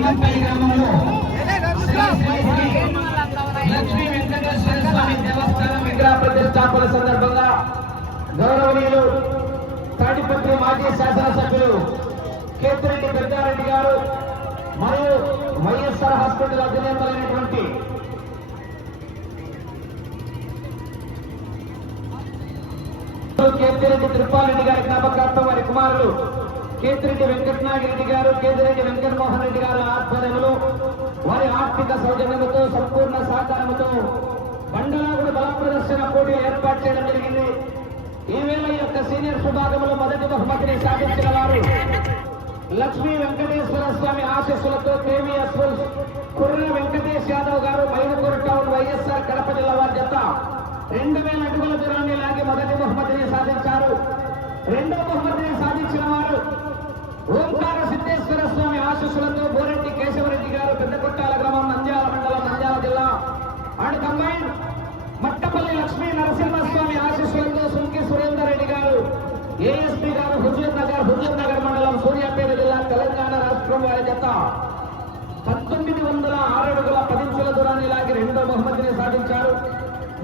తిమ్మంపల్లి గ్రామంలో లక్ష్మీ వెంకటేశ్వర స్వామి దేవస్థానం విగ్రహ ప్రతిష్టాపన సందర్భంగా గౌరవనీయులు తాడిపత్రి మాజీ శాసనసభ్యులు కేతిరెడ్డి పెద్దారెడ్డి గారు మరియు వైఎస్ఆర్ హాస్పిటల్ అధినేతలైనటువంటి కేతిరెడ్డి తిరుపాలరెడ్డి గారి జ్ఞాపకార్థం కేతిరెడ్డి వెంకటనాగిరెడ్డి గారు కేతిరెడ్డి వెంకటమోహన్ రెడ్డి గారు ఆధ్వర్యంలో వారి ఆర్థిక సౌజన్యంతో సంపూర్ణ సహకారంతో బండలాగుడు బల ప్రదర్శన పోటీ ఏర్పాటు చేయడం జరిగింది. ఈవేళ ఈ యొక్క సీనియర్స్ విభాగంలో మొదటి బహుమతిని సాధించిన వారు లక్ష్మీ వెంకటేశ్వర స్వామి ఆశీస్సులతో కేవీఎస్ కుర్ర వెంకటేష్ యాదవ్ గారు మైనపూర్ టౌన్ వైఎస్ఆర్ కడప జిల్లా వారి జత రెండు వేల అడుగుల దూరాన్ని లాగి మొదటి బహుమతిని సాధించారు. రెండో బహుమతిని ఓంకార సిద్ధేశ్వర స్వామి ఆశీస్సులతో బోరెడ్డి కేశవరెడ్డి గారు పెద్దకొట్టాల గ్రామం నంద్యాల మండలం నంద్యాల జిల్లా. అండ్ కంబైన్ మట్టపల్లి లక్ష్మీ నరసింహస్వామి ఆశీస్సులతో సుంకి సురేందర్ రెడ్డి గారు ఏఎస్పీ గారు హుజూర్ నగర్ హుజూర్ నగర్ మండలం సూర్యాపేట జిల్లా తెలంగాణ రాష్ట్రం వారి జత. పంతొమ్మిది వందల ఆరు అడుగుల పదించుల దూరాన్ని లాగి రెండో బహుమతిని సాధించారు.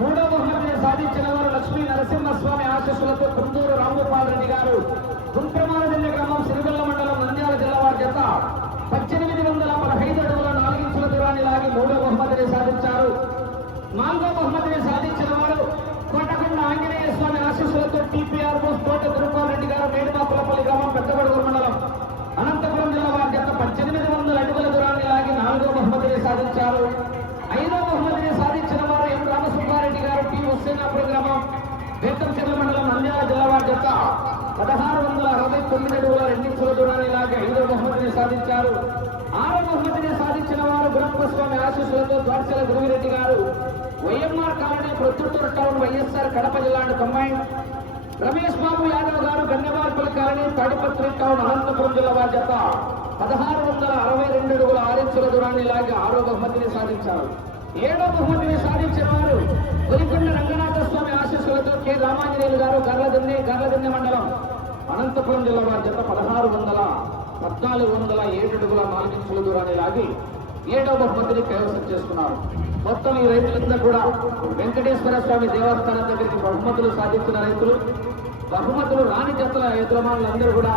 మూడో బహుమతిని సాధించిన వారు లక్ష్మీ నరసింహస్వామి ఆశీస్సులతో కుందూరు రామగోపాల్ రెడ్డి గారు కుంట్రమాలదిన్న గ్రామం సిరిగల్ల మండలం నంద్యాల జిల్లా వారి జత పద్దెనిమిది వందల పదహైదు అడుగుల నాలుగించుల దూరాన్ని లాగి మూడో బహుమతిని సాధించారు నాలుగో బహుమతిని సాధించిన వారు కోటకొండ ఆంజనేయ స్వామి ఆశీస్సులతో టీపీఆర్ బోస్ తోట తిరుపాల్ రెడ్డి గారు మేడిమాపులపల్లి గ్రామం పెద్దగడుగు మండలం అనంతపురం జిల్లా వారి జత పద్దెనిమిది వందల అడుగుల దూరాన్ని లాగి నాలుగో బహుమతిని సాధించారు ఐదో బహుమతిని సాధించిన వారు ఎం రామసుబ్బారెడ్డి గారు టి హుస్సేనాపురం గ్రామం బేతంచెర్ల మండలం నంద్యాల జిల్లా వారి జత పదహారు వందల అరవై తొమ్మిది అడుగుల రెండింపుల దూరాన్ని లాగే ఐదో బహుమతిని సాధించారు. ఆరో బహుమతిని సాధించిన వారు బ్రహ్మస్వామి ఆశీస్సులతో ద్వారచల గురువిరెడ్డి గారు YMR colony Proddatur town YSR Kadapa జిల్లా కంబైన్. రమేష్ బాబు యాదవ్ గారు గన్నవార్పల్లి కాలనీ తాడిపత్రి టౌన్ అనంతపురం జిల్లా వారి జత పదహారు వందల అరవై రెండు అడుగుల ఆరించుల దూరాన్ని లాగి ఆరో బహుమతిని సాధించారు. ఏడో బహుమతిని సాధించిన వారు గురికొండ రంగనాథ స్వామి ఆశీస్సులతో కె రామాంజనేయులు గారు గర్లదిన్నె గర్లదిన్నె మండలం. అనంతపురం జిల్లా వారి జత పదహారు వందల పద్నాలుగు వందల ఏడు అడుగుల నాలుగించుల దూరాన్ని లాగి ఏడవ బహుమతిని కైవసం చేసుకున్నారు. మొత్తం ఈ రైతులంతా కూడా వెంకటేశ్వర స్వామి దేవస్థానం దగ్గరికి బహుమతులు సాధిస్తున్న రైతులు. బహుమతులు రాని జతల యజమానులందరూ కూడా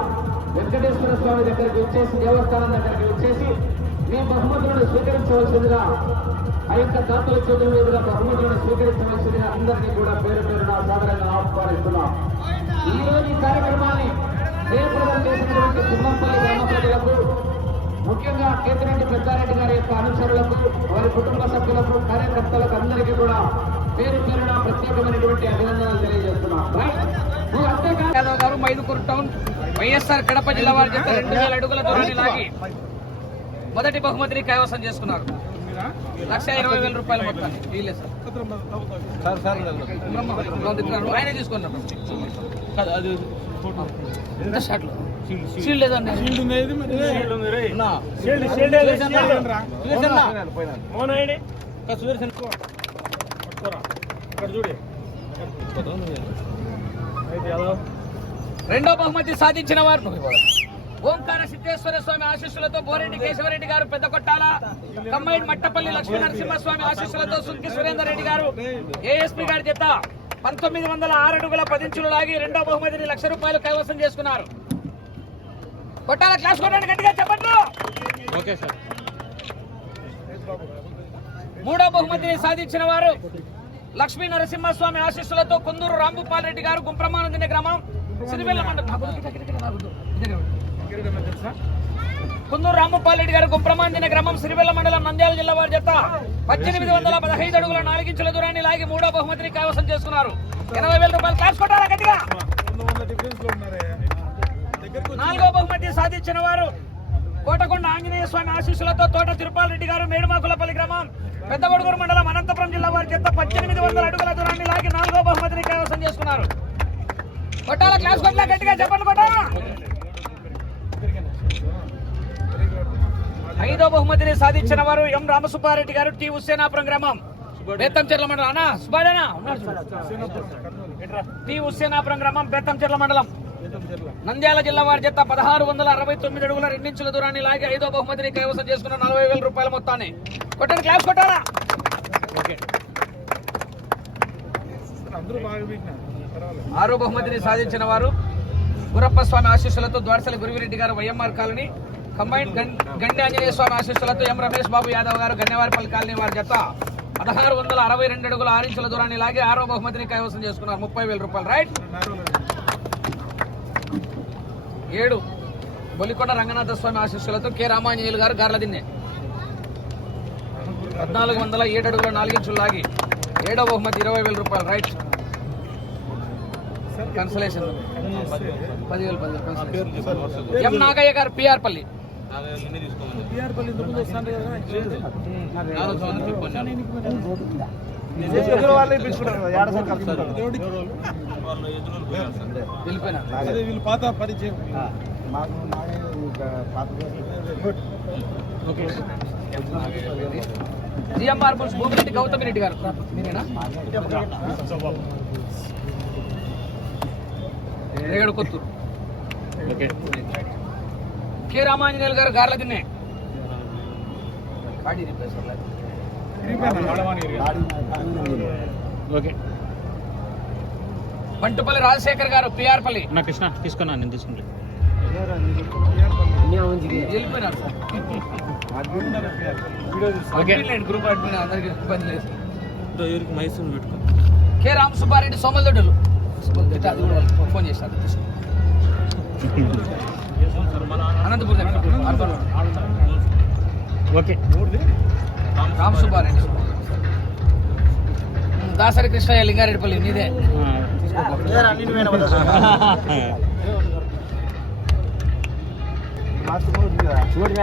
వెంకటేశ్వర స్వామి దగ్గరికి వచ్చేసి దేవస్థానం దగ్గరికి వచ్చేసి మీ బహుమతులను స్వీకరించవలసిందిగా ఆ యొక్క దాతల చేతుల మీదుగా బహుమతులను స్వీకరించవలసిందిగా అందరినీ కూడా పేరు పేరున సాధారణంగా ఆహ్వానిస్తున్నాం. ఈ రోజు కార్యక్రమం జయప్రదం చేసినటువంటి సింహంపల్లి గ్రామ ప్రజలకు ముఖ్యంగా కేతిరెడ్డి పెద్దారెడ్డి గారి యొక్క అనుచరులకు వారి కుటుంబ సభ్యులకు కార్యకర్తలకు అందరికీ కూడా పేరు పేరున ప్రత్యేకమైనటువంటి అభినందనలు తెలియజేస్తున్నాం. యాదవ్ గారు మైదుకూరు టౌన్ వైఎస్ఆర్ కడప జిల్లా వారి చేత రెండు వేల అడుగుల దూరాన్ని లాగి మొదటి బహుమతిని కైవసం చేసుకున్నారు. లక్ష ఇరవై వేల రూపాయలు వీలే సార్. బ్రహ్మ, బ్రహ్మ దిక్కున్నారు. ఆయనే తీసుకున్నారు ఎంత షాట్లు షీల్డ్ లేదండి రెండో బహుమతి సాధించిన వారు. ఓంకార సిద్ధేశ్వర స్వామి ఆశీస్సులతో బోరెడ్డి కేశవరెడ్డి గారు పెద్ద కొట్టాల కమ్మైడ్ మట్టపల్లి లక్ష్మీ నరసింహస్వామి ఆశీస్సులతో సుంకి సురేందర్ రెడ్డి గారు ఏఎస్పీ గారి చేత పంతొమ్మిది వందల ఆరు అడుగుల పదించులు లాగి రెండో బహుమతిని లక్ష రూపాయలు కైవసం చేసుకున్నారు. కొట్టాల క్లాస్ కొట్టండి గట్టిగా చెప్పండి. మూడో బహుమతిని సాధించిన వారు లక్ష్మీ నరసింహస్వామి ఆశీస్సులతో కొందూరు రాంభూపాల్ రెడ్డి గారు గుంప్రమానందిన గ్రామం. కుందూరు రామపాలరెడ్డి గారు గుంప్రమాందిన గ్రామం సిరివెల్ల మండలం నంద్యాల జిల్లా వారి జత పద్దెనిమిది వందల పదహైదు అడుగుల నాలుగించుల దూరాన్ని లాగి మూడో బహుమతిని కైవసం చేసుకున్నారు. ఎనభై వేల రూపాయలు కాసుకుంటారా గట్టిగా? నాలుగో బహుమతి సాధించిన వారు కోటకొండ ఆంజనేయ స్వామి ఆశీస్సులతో తోట తిరుపాల్ రెడ్డి గారు మేడుమాకులపల్లి గ్రామం పెద్దబడుగురు మండలం అనంతపురం జిల్లా వారి చెత్త పద్దెనిమిది వందల అడుగుల దూరాన్ని లాగి నాలుగో బహుమతిని కైవసం చేసుకున్నారు కొట్టాల? క్లాస్ కొట్ల గట్టిగా చెప్పండి కొట్టాలా? ఐదో బహుమతిని సాధించిన వారు ఎం రామసుబ్బారెడ్డి గారు టి హుస్సేనాపురం గ్రామం బేతంచెర్ల మండలం అన్నా? సుబ్బారేనా ఉన్నాడు టి హుస్సేనాపురం గ్రామం బేతంచెర్ల మండలం. నంద్యాల జిల్లా వారి చేత పదహారు వందల అరవై తొమ్మిది అడుగుల రెండించుల దూరాన్ని లాగి ఐదో బహుమతిని కైవసం చేసుకున్న నలభై వేల రూపాయల మొత్తాన్ని. కొట్టండి క్లాస్ కొట్టారా ఓకే. ఆరో బహుమతిని సాధించిన వారు గురప్ప స్వామి ఆశీస్సులతో ద్వారసల గురువిరెడ్డి గారు YMR colony combine Gandi Anjaneya Swamy ఆశీస్సులతో ఎం రమేష్ బాబు యాదవ్ గారు గన్నేవారిపల్లి కాలనీ వారి జత పదహారు వందల అరవై రెండు అడుగుల ఆరించుల దూరాన్ని లాగి ఆరో బహుమతిని కైవసం చేసుకున్నారు. ముప్పై వేల రూపాయలు రైట్? ఏడు. బొలికొండ రంగనాథ స్వామి ఆశీస్సులతో కె రామాంజనేయులు గారు గార్లదిన్నే పద్నాలుగు వందల ఏడు అడుగుల నాలుగించులు లాగి ఏడో బహుమతి ఇరవై వేల రూపాయలు రైట్? కన్సలేషన్ పదివేలు పదివేలు ఎం నాగయ్య గారు పిఆర్ పల్లి. బిఆర్ పల్లి ఇంతకు ముందు వస్తాను కదా వెళ్ళిపోయినా? అదే వీళ్ళు పాత పరిచయం. జిఎంఆర్ బుల్స్ భూమిరెడ్డి గౌతమి రెడ్డి గారు మీరేనా? రేగడు కొత్తూరు కె రామాంజనేయులు గారు గార్ల లేదు. ఓకే. బంటుపల్లి రాజశేఖర్ గారు పిఆర్ పల్లి నా కృష్ణ తీసుకున్నా నేను తీసుకుంటే. గ్రూప్ అడ్మిన్ అందరికి ఇబ్బంది లేదు. ఎవరికి మైసూర్ పెట్టుకో. కె రామ్ సుబ్బారెడ్డి సోమలదొడ్డులు. అది కూడా ఫోన్ చేశారు అనంతపూర్ దగ్గర urban road. Okay Ram Subbareddy Dasari Krishnaiah Lingareddipalli నీదే చూడు